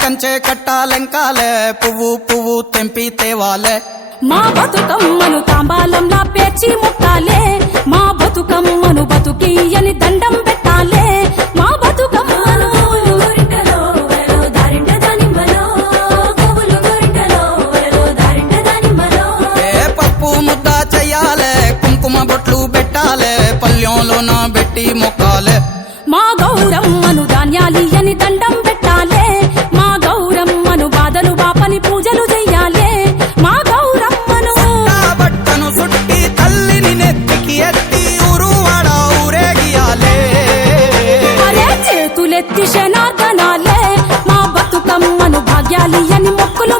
కంచె కట్టాలెంకాలే పువ్వు పువ్వు తెంపి తేవాలే మా బతుకమ్మను తాంబాలంలా పేర్చి ముట్టాలే మా బతుకమ్మను బతుకియని దండం పెట్టాలే మా బతుకమ్మను పప్పు ముద్ద చెయ్యాలే కుంకుమ బొట్లు పెట్టాలే పల్లెంలోన పెట్టి మొక్కాలే మా గౌరమ్మను ధాన్యాలియని దండం పెట్టాలే మా గౌరమ్మను బాధలు బాపని పూజలు చెయ్యాలే మా గౌరమ్మను బట్టను సుట్టి తల్లిని నెత్తికి ఎత్తి ఊరువాడ ఊరేగియాలే అరే చేతులెత్తి శనార్దనాలే మా బతుకమ్మను భాగ్యాలియని మొక్కులు